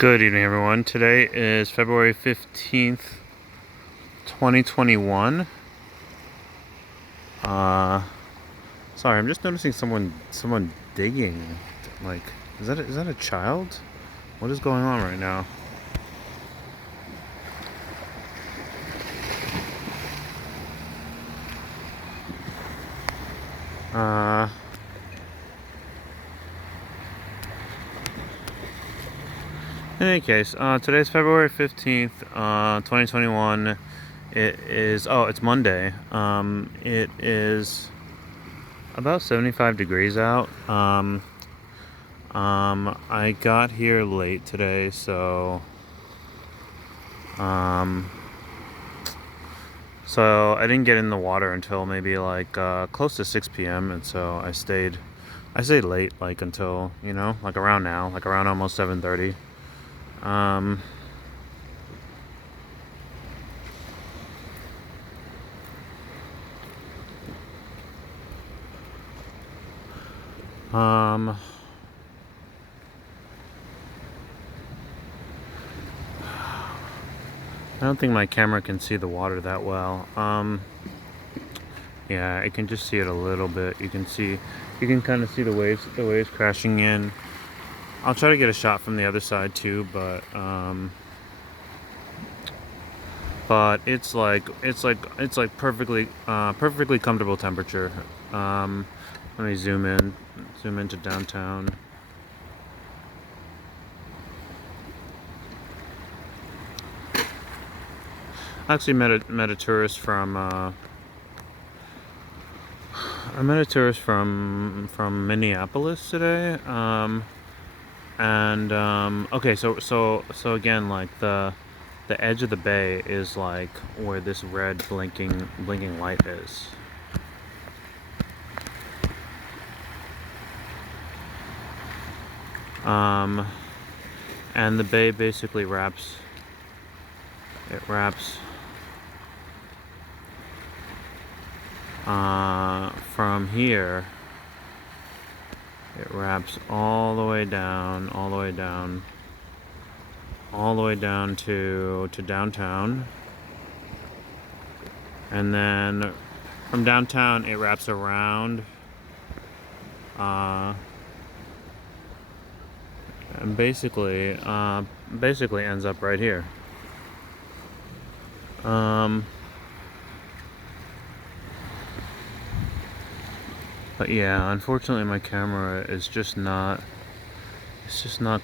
Good evening, everyone. Today is February 15th, 2021. Sorry, I'm just noticing someone digging. Like, is that a child? What is going on right now? In any case, today's February 15th, 2021. It's Monday. It is about 75 degrees out. I got here late today, so I didn't get in the water until maybe like close to 6 p.m. and so I stayed late, like until like around now, like around almost 7:30. Um, um, I don't think my camera can see the water that well. Yeah, I can just see it a little bit. You can kind of see the waves crashing in. I'll try to get a shot from the other side too, but it's like perfectly comfortable temperature. Let me zoom into downtown. I actually met a tourist from Minneapolis today. Okay, so again, like the edge of the bay is like where this red blinking light is. And the bay basically wraps from here. It wraps all the way down to downtown, and then from downtown it wraps around and basically ends up right here. But yeah, unfortunately my camera is just not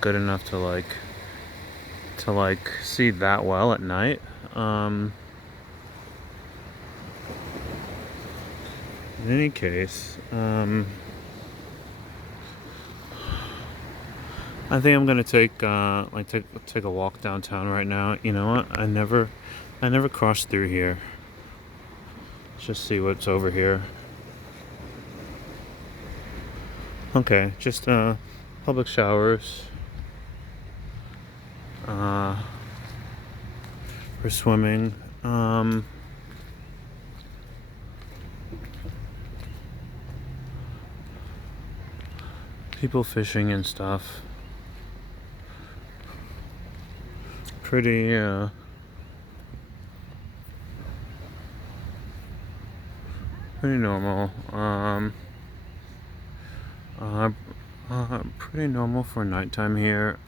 good enough to see that well at night. In any case, I think I'm gonna take a walk downtown right now. You know what? I never crossed through here. Let's just see what's over here. Okay, just public showers for swimming. People fishing and stuff. Pretty normal. Pretty normal for nighttime here.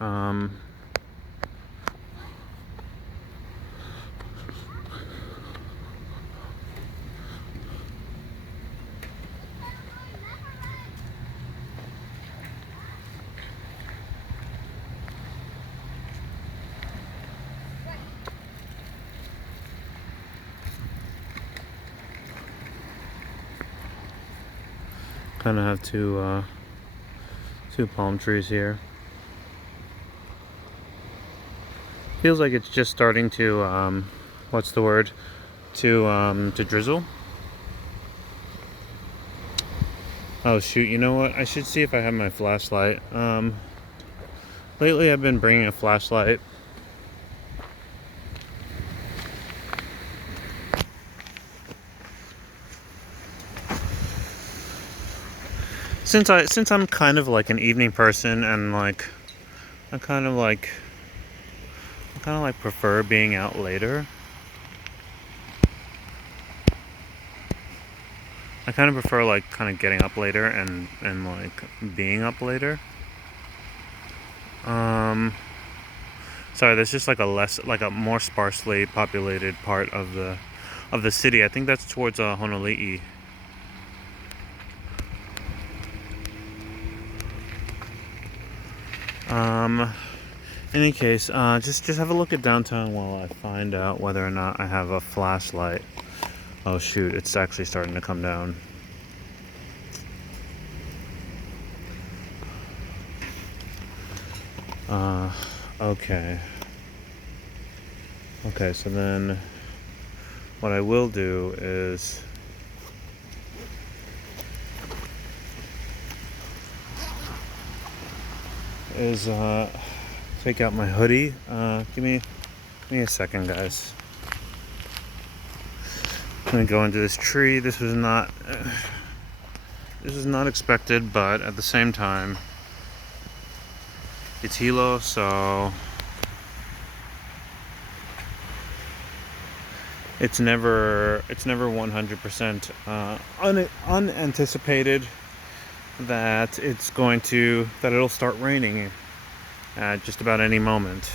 Kind of have two palm trees here. Feels like it's just starting to what's the word? To drizzle. Oh shoot, you know what? I should see if I have my flashlight. Lately I've been bringing a flashlight. Since I'm kind of like an evening person, and like I kind of like kind of like prefer being out later. I kind of prefer like kind of getting up later and like being up later. Sorry, there's just like a more sparsely populated part of the city. I think that's towards Honolulu. In any case, just have a look at downtown while I find out whether or not I have a flashlight. Oh shoot, it's actually starting to come down. Okay. Okay, so then what I will do is take out my hoodie. Give me a second, guys. I'm gonna go into this tree. This was not expected, but at the same time, it's Hilo, so it's never 100% unanticipated that it'll start raining at just about any moment.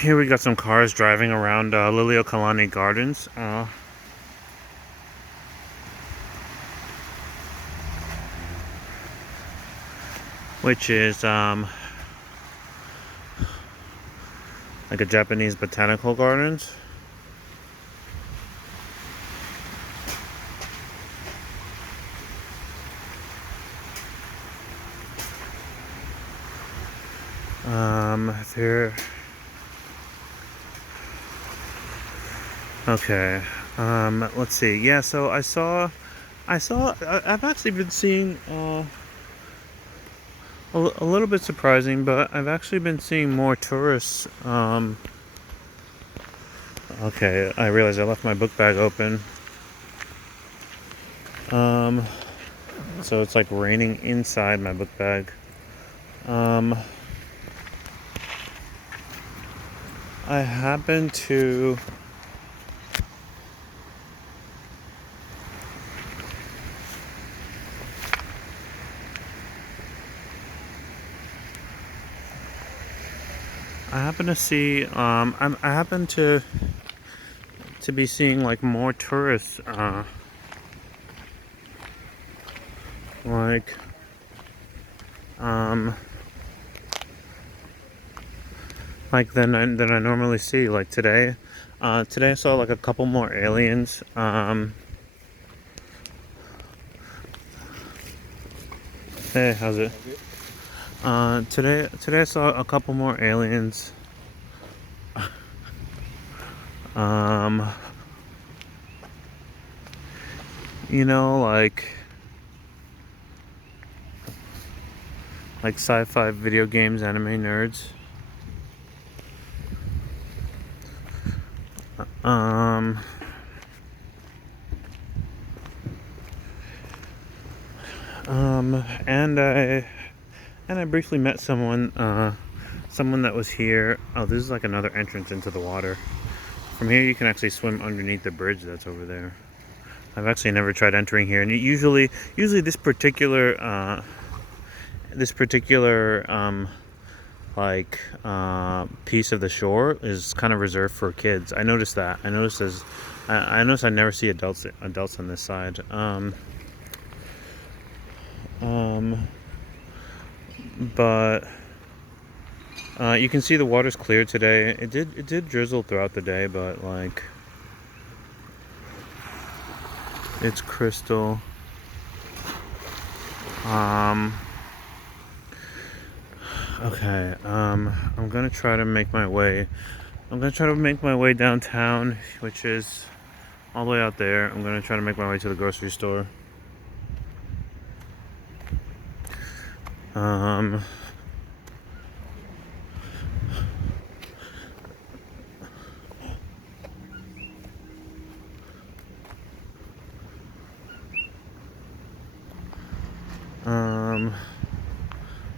Here we got some cars driving around Liliuokalani Gardens. Which is like a Japanese botanical gardens. There. Okay. Let's see. Yeah. So I've actually been seeing a little bit surprising, but I've actually been seeing more tourists. Okay, I realized I left my book bag open. So it's like raining inside my book bag. I happen to see I happen to be seeing like more tourists like than I normally see. Like today I saw like a couple more aliens. Hey, how's it? Today I saw a couple more aliens. You know, like sci-fi video games, anime nerds. And I briefly met someone that was here. Oh, this is like another entrance into the water. From here you can actually swim underneath the bridge that's over there. I've actually never tried entering here, and usually this particular piece of the shore is kind of reserved for kids. I noticed that. I noticed I never see adults on this side. But you can see the water's clear today. It did drizzle throughout the day, but like it's crystal. Okay. I'm gonna try to make my way downtown, which is all the way out there. I'm gonna try to make my way to the grocery store. Um,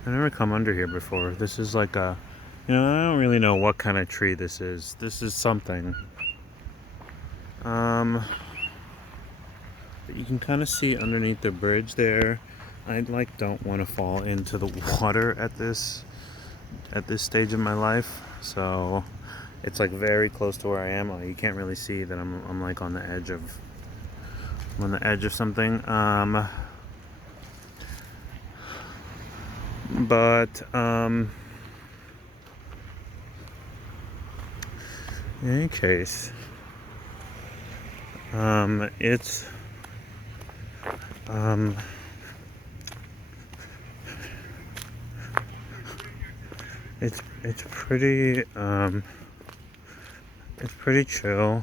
I never come under here before. This is like a, I don't really know what kind of tree this is. This is something. But you can kind of see underneath the bridge there. I don't want to fall into the water at this stage of my life. So it's like very close to where I am. You can't really see that I'm like on the edge of something. In any case, it's pretty chill.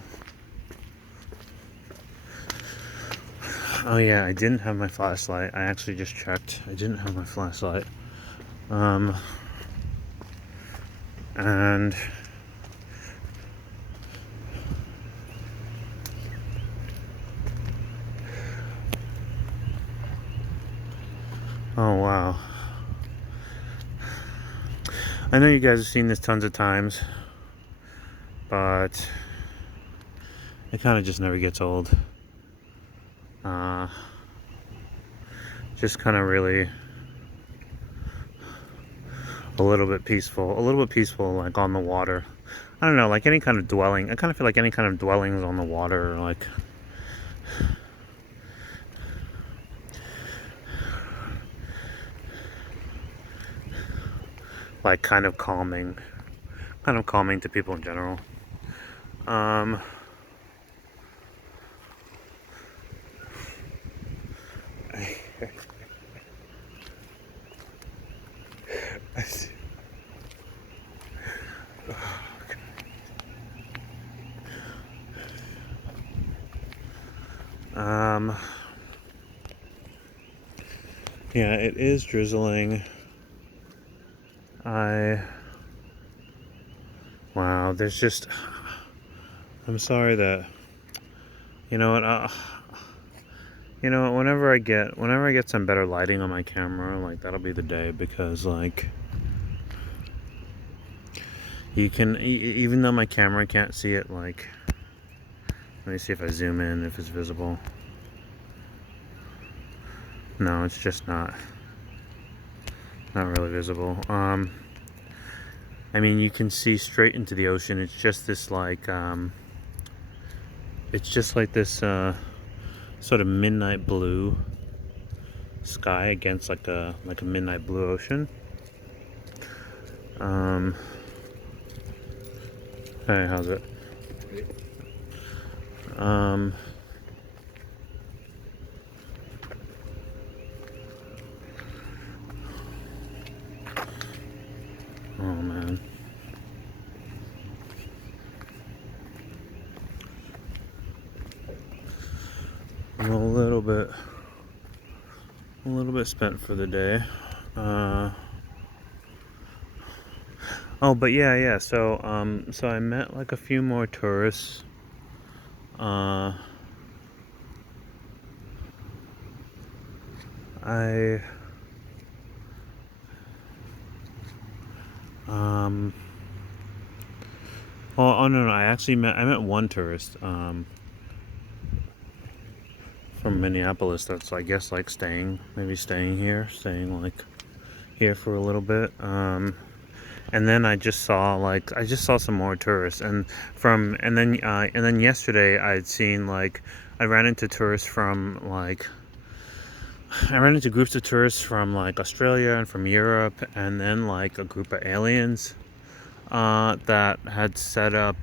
Oh yeah, I didn't have my flashlight. I actually just checked. I didn't have my flashlight. And oh wow. I know you guys have seen this tons of times, but it kind of just never gets old. Just kind of really a little bit peaceful, like on the water. I don't know, like any kind of dwelling. I kind of feel like any kind of dwellings on the water, like kind of calming to people in general. Yeah, it is drizzling. Wow, there's just, I'm sorry that, you know what, whenever I get some better lighting on my camera, like that'll be the day, because like, you can, even though my camera can't see it, like, let me see if I zoom in, if it's visible. No, it's just not really visible. I mean, you can see straight into the ocean. It's just this like, it's just like this sort of midnight blue sky against like a midnight blue ocean. Hey, how's it? Oh man. I'm a little bit spent for the day. Oh, but yeah. So I met like a few more tourists. Oh no, I met one tourist from Minneapolis that's, I guess, like staying here for a little bit. And then I just saw some more tourists, and then yesterday I ran into tourists from I ran into groups of tourists from like Australia and from Europe, and then like a group of aliens that had set up.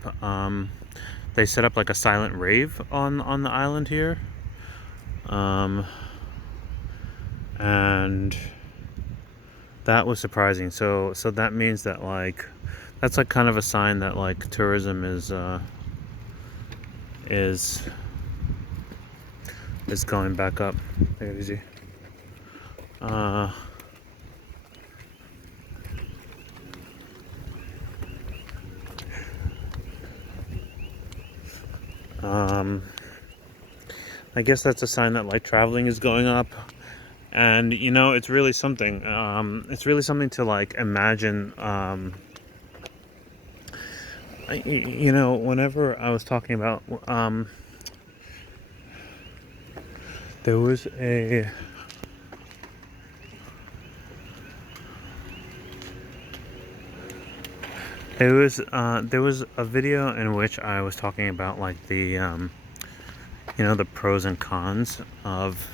They set up like a silent rave on the island here, and that was surprising. So that means that like kind of a sign that like tourism is is going back up. Take it easy. I guess that's a sign that light traveling is going up. And you know, it's really something. It's really something to like imagine. You know, whenever I was talking about, there was a there was a video in which I was talking about like the you know, the pros and cons of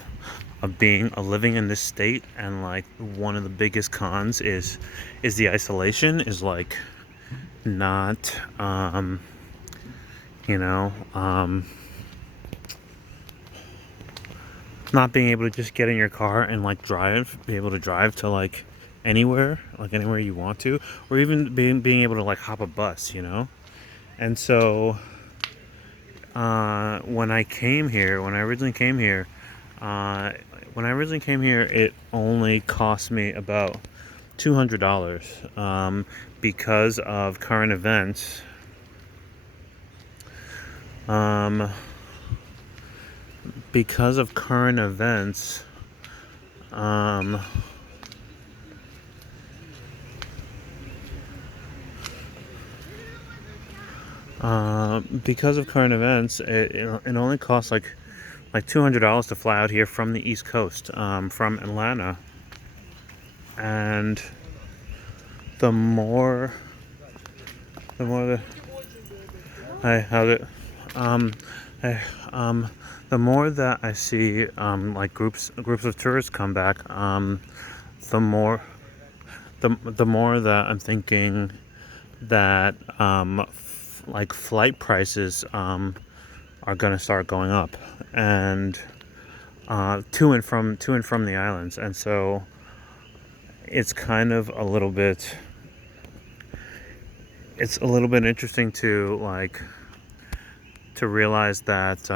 being living in this state, and like one of the biggest cons is the isolation, is like not you know, not being able to just get in your car and like be able to drive to like anywhere you want to, or even being able to like hop a bus, you know. And so when I originally came here, it only cost me about $200 because of current events. Because of current events, it only costs like $200 to fly out here from the East Coast, from Atlanta. And the more the the more that I see like groups of tourists come back, the more that I'm thinking that like flight prices are going to start going up, and to and from the islands. And so it's kind of a little bit interesting to like to realize that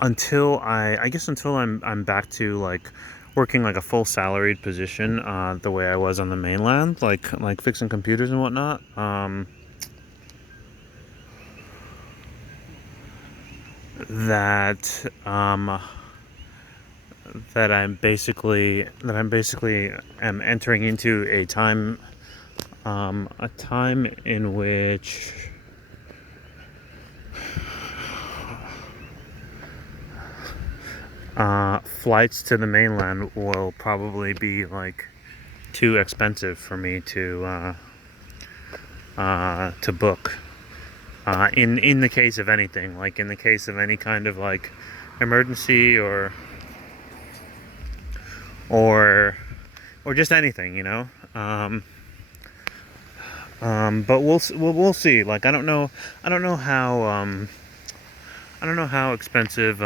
until I'm back to like working like a full salaried position, the way I was on the mainland, like fixing computers and whatnot, that I'm basically am entering into a time in which flights to the mainland will probably be like too expensive for me to book. In the case of anything, like in the case of any kind of like emergency or just anything, you know. But we'll see. Like I don't know how expensive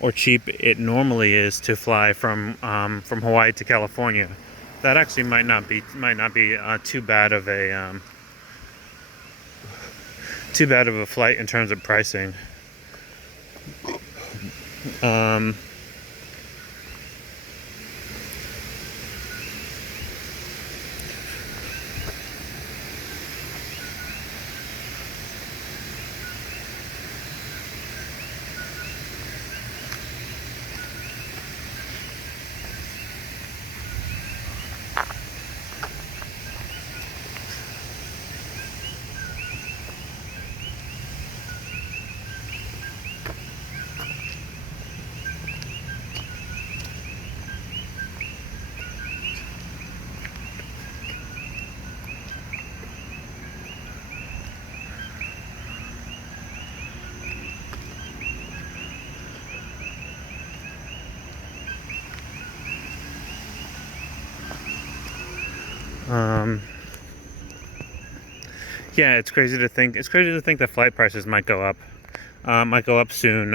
or cheap it normally is to fly from Hawaii to California. That actually might not be too bad of a flight in terms of pricing. Yeah, it's crazy to think that flight prices might go up soon,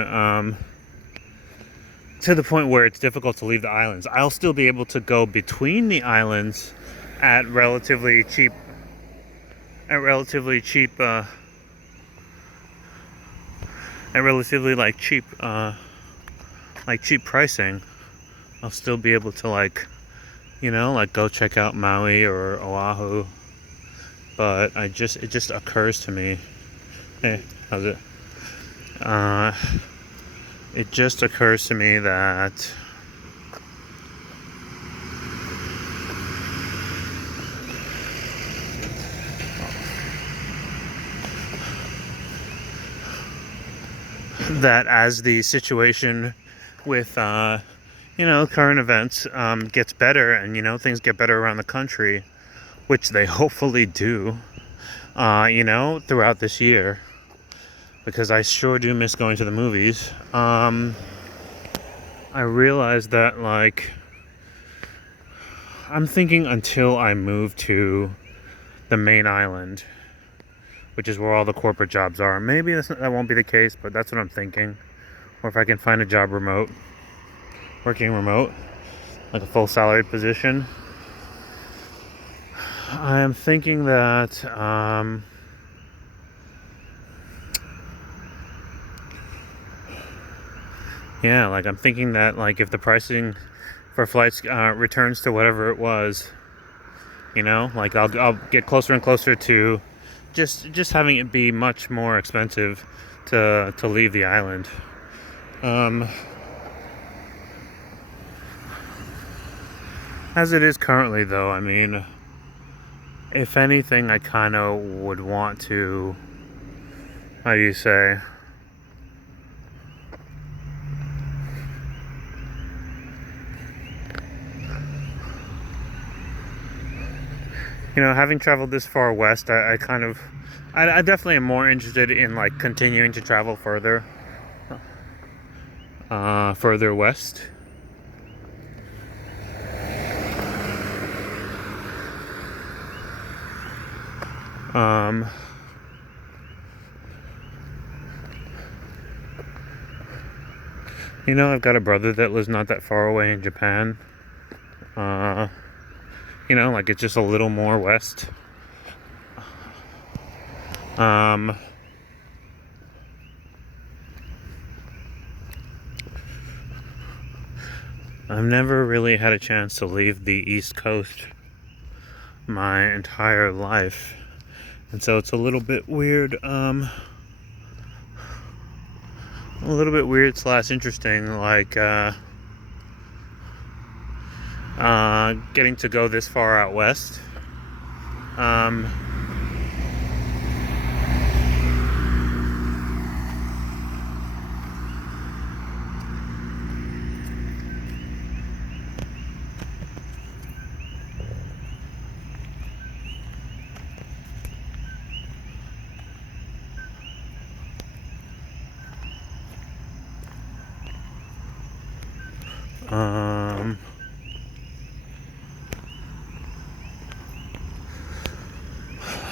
to the point where it's difficult to leave the islands. I'll still be able to go between the islands at relatively cheap at relatively like cheap pricing, I'll still be able to like go check out Maui or Oahu. But it just occurs to me, hey, how's it? It just occurs to me that as the situation with current events gets better, and things get better around the country, which they hopefully do, throughout this year, because I sure do miss going to the movies. I realized that, like, I'm thinking until I move to the main island, which is where all the corporate jobs are. Maybe that won't be the case, but that's what I'm thinking. Or if I can find a job working remote, like a full salaried position. I am thinking that I'm thinking that, like, if the pricing for flights returns to whatever it was, like I'll get closer and closer to just having it be much more expensive to leave the island. As it is currently, though, I mean, if anything, I kind of would want to, how do you say, having traveled this far west, I definitely am more interested in, like, continuing to travel further west. I've got a brother that lives not that far away in Japan. Like, it's just a little more west. I've never really had a chance to leave the East Coast my entire life, and so it's a little bit weird, / interesting, like getting to go this far out west.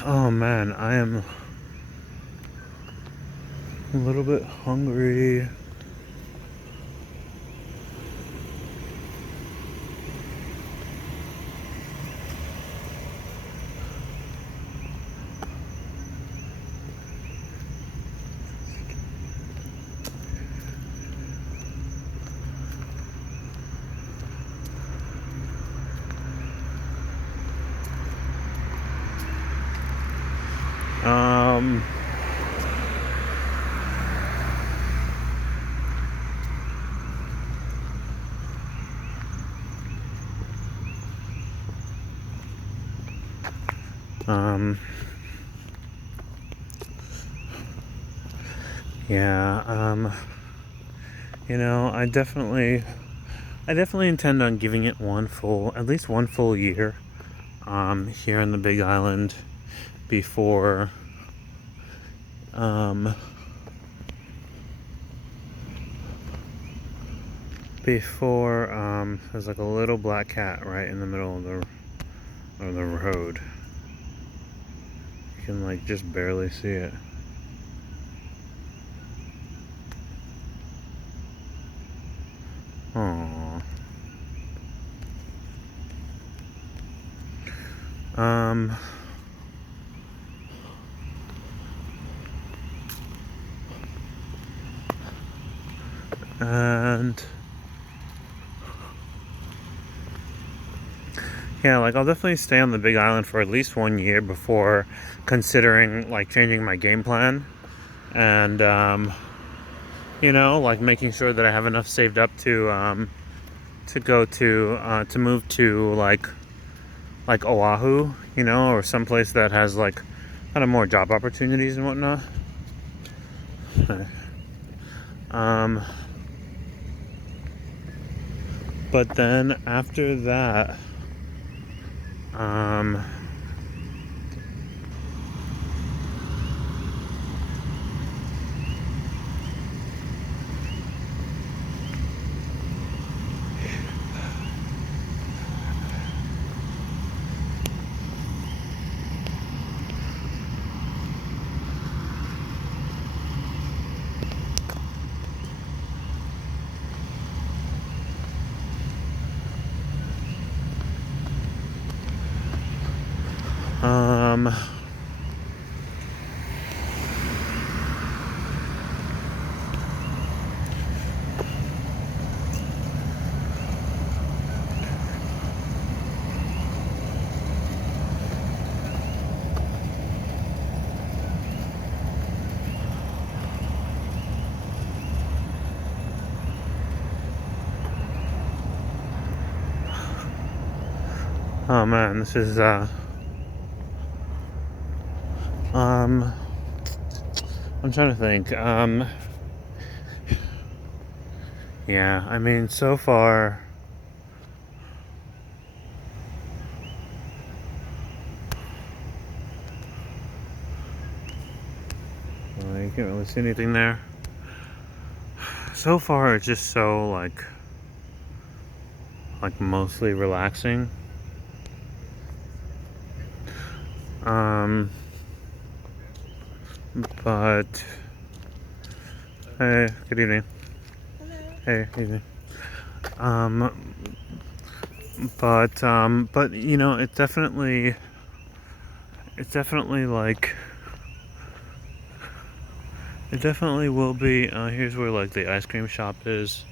Oh man, I am a little bit hungry. I definitely intend on giving it at least one full year, here in the Big Island before, there's like a little black cat right in the middle of the road. You can, like, just barely see it. Aww. And yeah, like I'll definitely stay on the Big Island for at least 1 year before considering like changing my game plan, and like making sure that I have enough saved up to go to move to like Oahu, or someplace that has like kind of more job opportunities and whatnot. But then after that, oh man, this is I'm trying to think. Yeah, I mean, so far, you can't really see anything there. So far, it's just so like mostly relaxing. But hey, good evening. Hello. Hey, evening. But it definitely will be. Here's where like the ice cream shop is.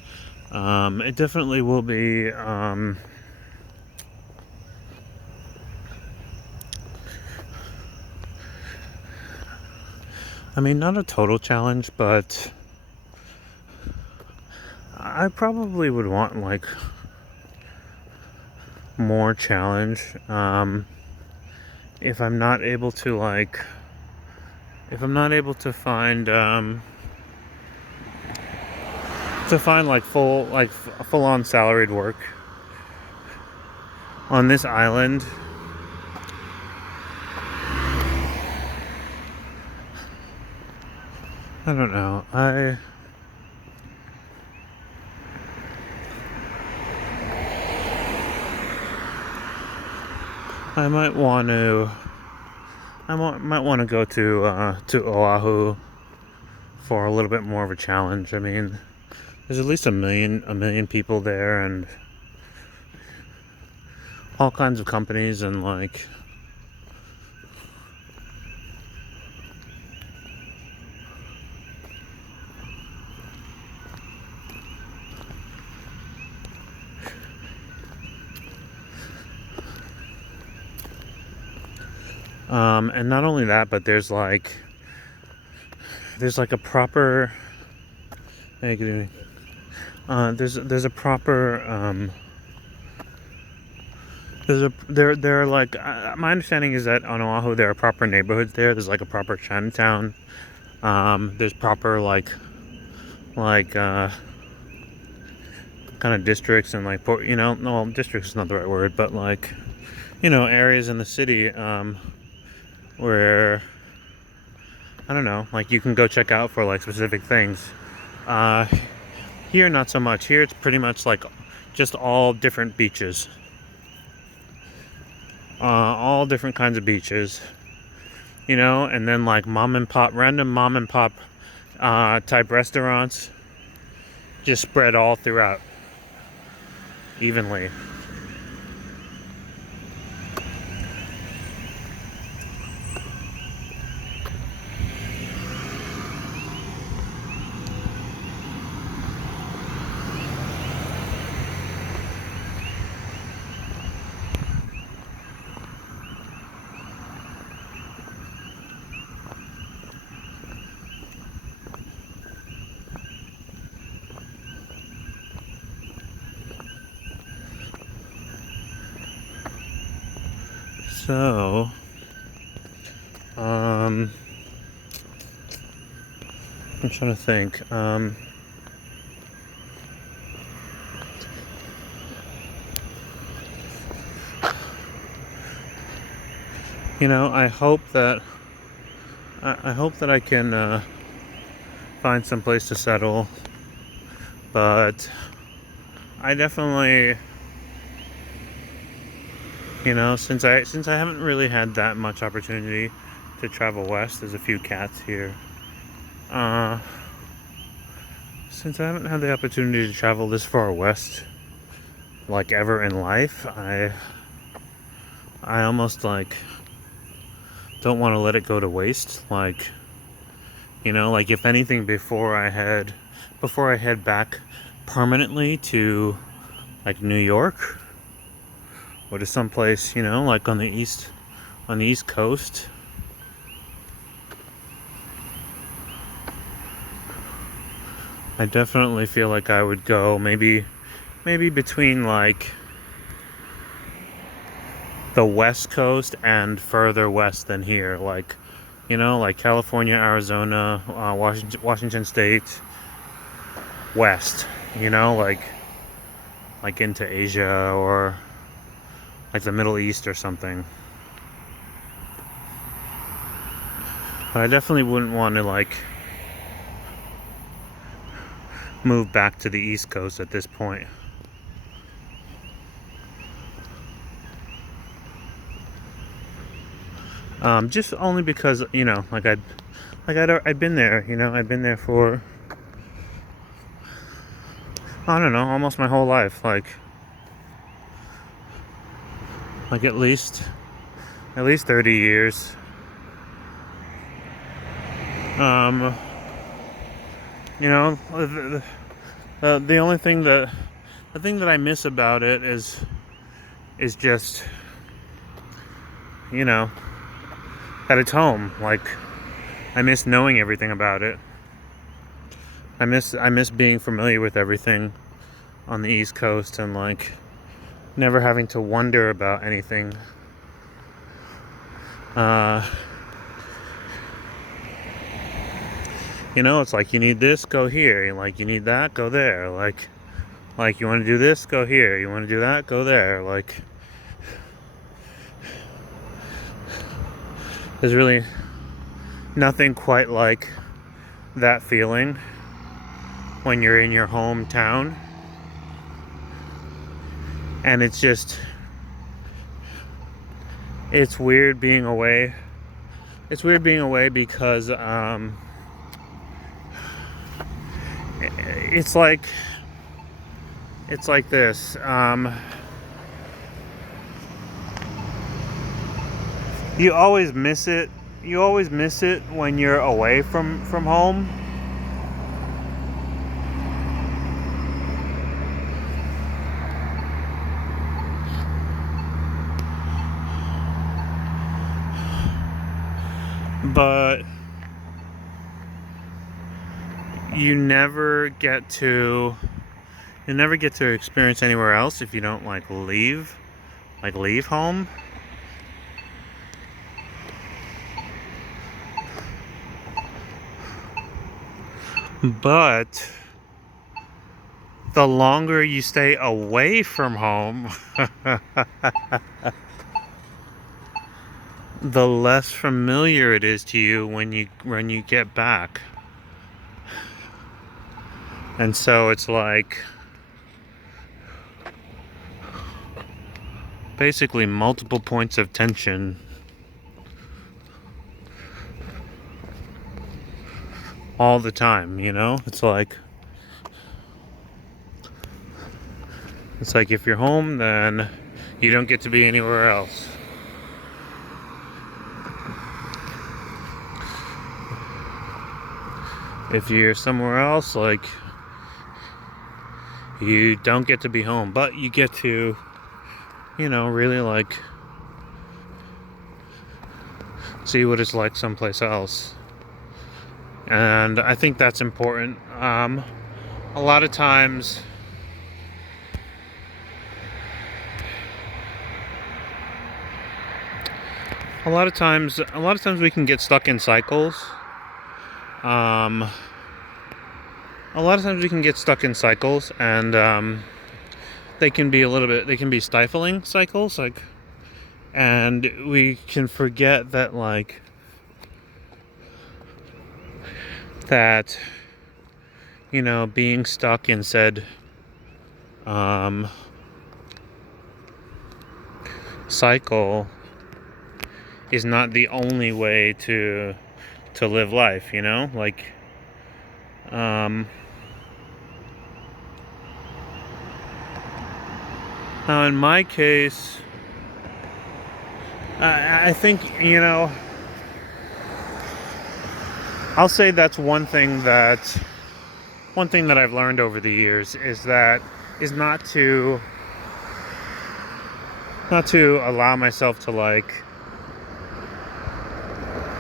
It definitely will be. I mean, not a total challenge, but I probably would want like more challenge. If I'm not able to find like full on salaried work on this island. I don't know. I might want to. Might want to go to Oahu for a little bit more of a challenge. I mean, there's at least a million people there, and all kinds of companies, and like. And not only that, but there's like a proper. Hey, good evening. There's a proper there are like my understanding is that on Oahu there are proper neighborhoods there. There's like a proper Chinatown. There's proper like kind of districts and like no, districts is not the right word, but like areas in the city where I don't know, like you can go check out for like specific things. Here not so much. Here it's pretty much like just all different beaches. All different kinds of beaches. And then like random mom and pop type restaurants just spread all throughout evenly. So, I'm trying to think. I hope that I can find some place to settle, but I definitely, since I haven't really had that much opportunity to travel west. There's a few cats here. Since I haven't had the opportunity to travel this far west, like ever in life, I almost like don't want to let it go to waste. Like, like if anything, before I head back permanently to like New York or to someplace, like on the East Coast. I definitely feel like I would go maybe between like the West Coast and further west than here, like like California, Arizona, Washington State, west, like into Asia or like the Middle East or something. But I definitely wouldn't want to like move back to the East Coast at this point. Just only because I'd been there. I'd been there for, I don't know, almost my whole life. Like at least 30 years. The only thing that I miss about it is just that it's home. Like I miss knowing everything about it. I miss being familiar with everything on the East Coast and like never having to wonder about anything. It's like you need this, go here. Like you need that, go there. Like you want to do this, go here. You want to do that, go there. Like there's really nothing quite like that feeling when you're in your hometown. And it's weird being away. It's weird being away because it's like this. You always miss it. You always miss it when you're away from home. But you never get to experience anywhere else if you don't leave home. But the longer you stay away from home, the less familiar it is to you when you get back. And so it's like basically multiple points of tension. All the time, It's like if you're home, then you don't get to be anywhere else. If you're somewhere else, you don't get to be home, but you get to, really see what it's like someplace else. And I think that's important. A lot of times, a lot of times we can get stuck in cycles. A lot of times we can get stuck in cycles, and they can be stifling cycles, like, and we can forget that, like, that, you know, being stuck in said cycle is not the only way to live life, you know? Like, now in my case, I think, you know, I'll say that's one thing that I've learned over the years is not to allow myself to, like,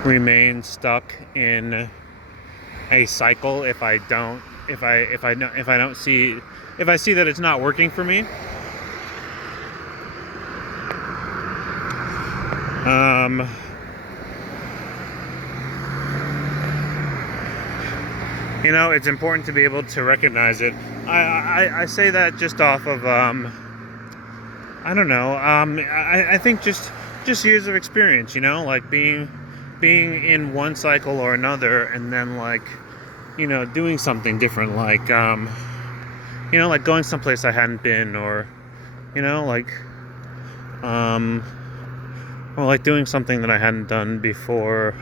remain stuck in a cycle if I see that it's not working for me. You know, it's important to be able to recognize it. I say that just off of I don't know. I think just years of experience. You know, like being in one cycle or another, and then, like, you know, doing something different, like you know, like going someplace I hadn't been, or, you know, like or like doing something that I hadn't done before.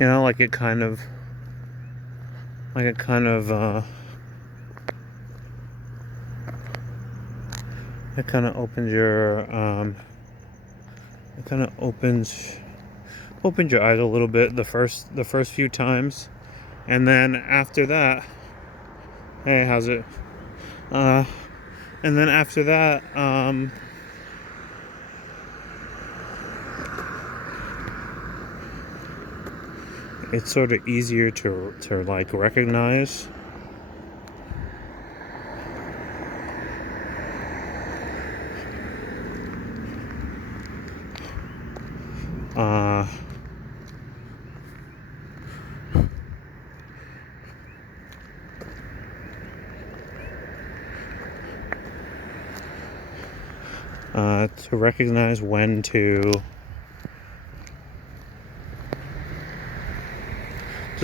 You know, like it kind of opens your opens your eyes a little bit the first few times, and then after that, hey, how's it? And then after that, it's sort of easier to like recognize. To recognize when to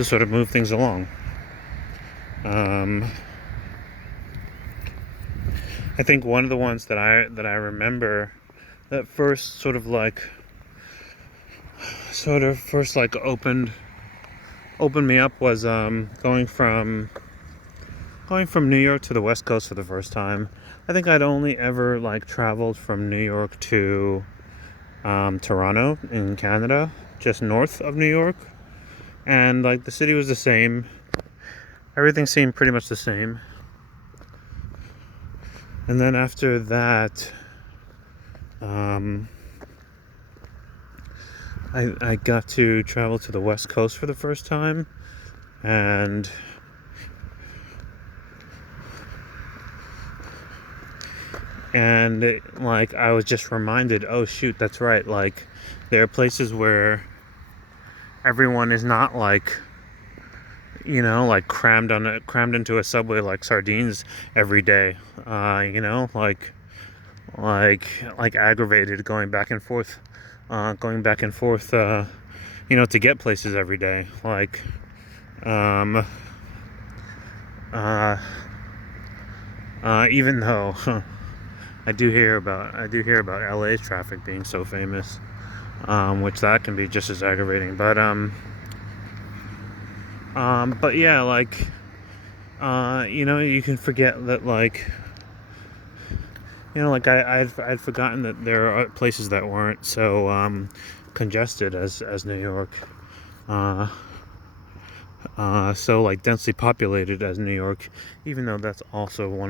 sort of move things along. I think one of the ones that I remember that first opened me up was going from New York to the West Coast for the first time. I think I'd only ever, like, traveled from New York to Toronto in Canada, just north of New York, and, like, the city was the same. Everything seemed pretty much the same. And then after that, I got to travel to the West Coast for the first time, and like, I was just reminded, oh shoot, that's right, like, there are places where everyone is not, like, you know, like crammed into a subway like sardines every day, you know, like aggravated going back and forth, you know, to get places every day, like, even though I do hear about LA's traffic being so famous, which that can be just as aggravating. But yeah, like, you know, you can forget that, like, you know, like I'd forgotten that there are places that weren't so congested as New York, so, like, densely populated as New York, even though that's also one of